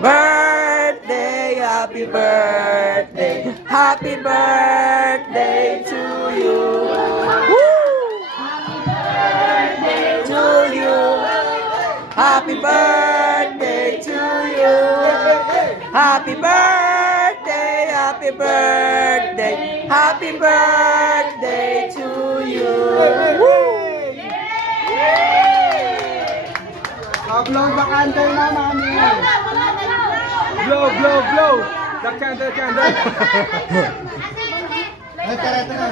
birthday, happy birthday, happy birthday to you. Woo! To you. Happy birthday to you. Happy birthday, happy birthday, happy birthday to you. Woo! Blow the candle na, mami. Blow, blow, blow. The candle, candle. Ay, tara, tara.